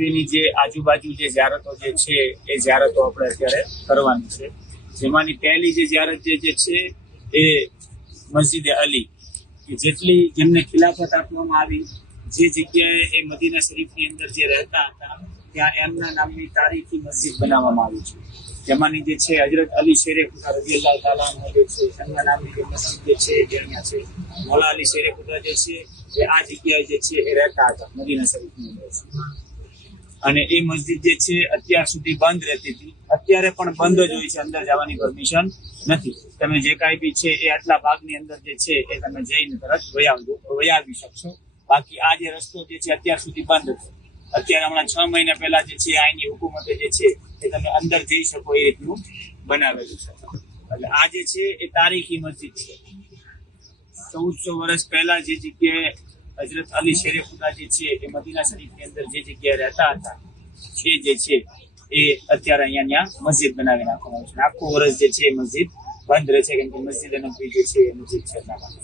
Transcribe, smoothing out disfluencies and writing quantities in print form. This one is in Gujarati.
નબીની જે આજુબાજુ જે ઝિયારતો જે છે એ ઝિયારતો આપણે અત્યારે કરવાની છે. જેમાંની પહેલી જે ઝિયારત જે છે એ મસ્જિદ અલી, કે જેમને ખિલાફત આપવામાં આવી, જે જગ્યાએ એ મદીના શરીફની અંદર જે રહેતા હતા ત્યાં એમના નામની તારીખી મસ્જિદ બનાવવામાં આવી છે. જેમાંની જે છે હજરત અલી શેરે ખુદા રઝિયલ્લાહુ તાઆલા અન્હુ જે છે એમના નામની જે મસ્જિદ જે છે એ અહીંયા છે. મૌલા અલી શેરે ખુદા જે છે એ આ જગ્યાએ જે છે એ રહેતા હતા મદીના શરીફની અંદર. અને એ મસ્જિદ જે છે અત્યાર સુધી બંધ રહેતી હતી, અત્યારે પણ બંધ જ હોય છે, અંદર જવાની પરમિશન નથી. તમે જે કાંઈ બી છે એ આટલા ભાગની અંદર જે છે એ તમે જઈને તરત વહી આવી શકશો. બાકી આ જે રસ્તો જે છે અત્યાર સુધી બંધ હતો. અત્યારે હમણાં 6 મહિના પહેલા જે છે અહીંની હુકુમતે જે છે એ તમે અંદર જઈ શકો એ રીતનું બનાવેલું છે. એટલે આ જે છે એ તારીખી મસ્જિદ છે. 1400 વર્ષ પહેલા જે જગ્યાએ હજરત અલી શેરે ખુદા જે છે એ મદીના શરીફની અંદર જે જગ્યાએ રહેતા હતા એ જે છે એ અત્યારે અહીંયા મસ્જિદ બનાવી નાખવામાં આવે છે. આખું વર્ષ જે છે એ મસ્જિદ બંધ રહે છે, કેમ કે મસ્જિદ નબવી જે છે એ મસ્જિદ છે એટલા માટે.